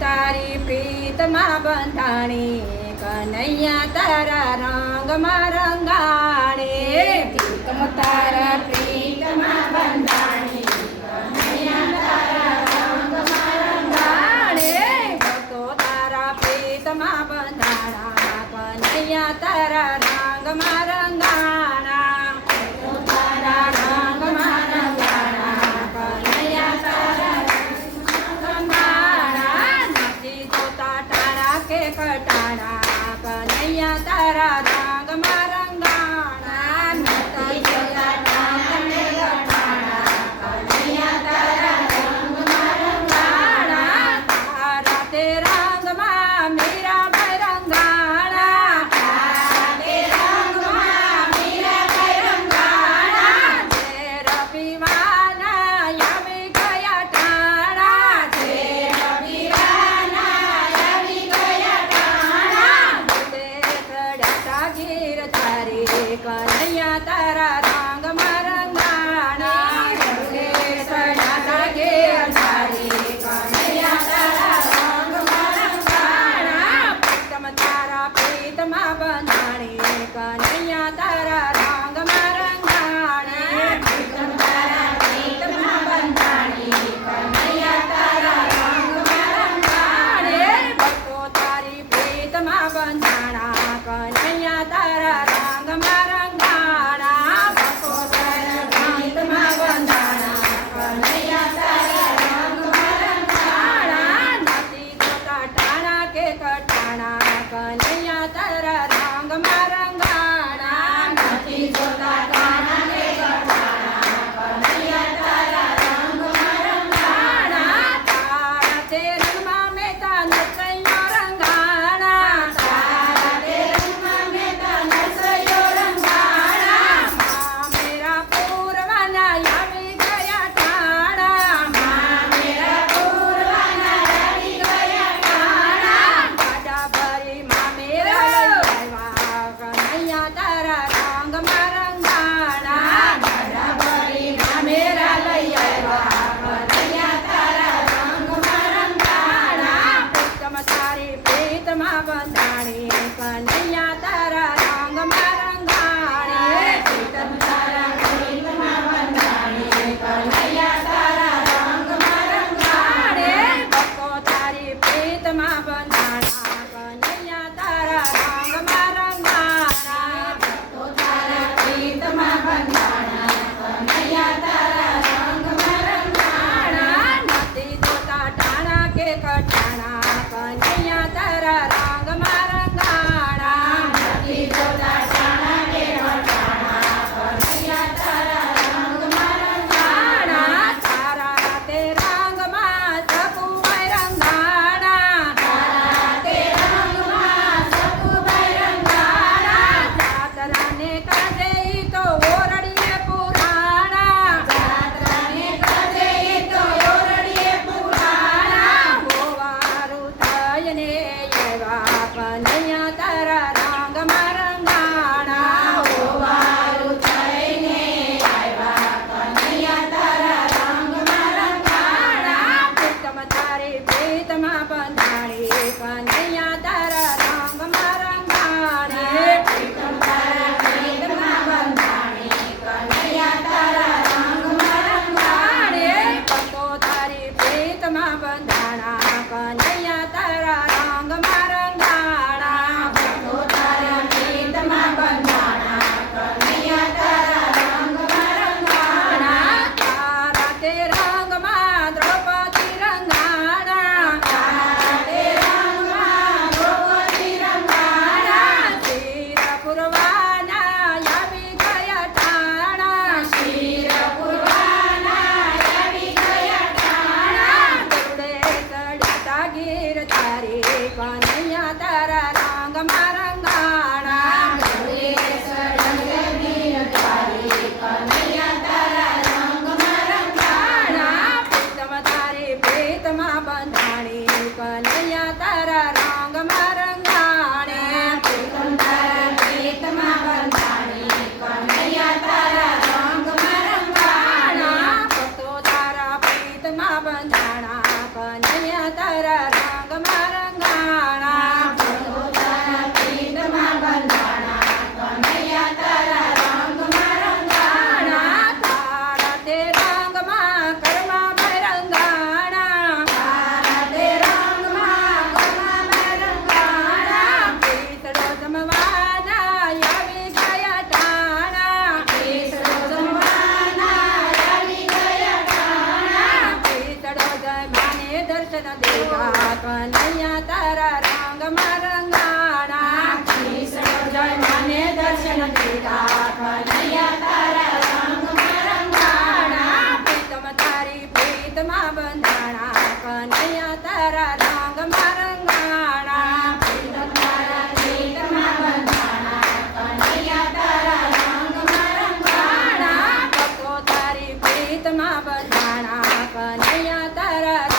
તારી પ્રીતમાં બંધાણી કનૈયા તારા રંગમાં રંગાણે. પ્રીતમ તારા પ્રીતમાં બંધાણી કનૈયા તારા રંગમાં રંગાણે. ભક્તો તારા પ્રીતમાં બંધાણા કટાળા કનૈયા તારા ધાગ મારા. I'm mountain. દર્શન દેગા કનૈયા તારા રંગમાં રંગાણા. જય મને દર્શન દેગા કનૈયા તારા રંગમાં રંગાણા. પ્રીતમ તારી પ્રીતમાં બંધાણા. કનૈયા તારા રંગમાં રંગાણા. તારા પ્રીતમાં બંધાણા. તારી પ્રીતમાં બંધાણા. કનૈયા તારા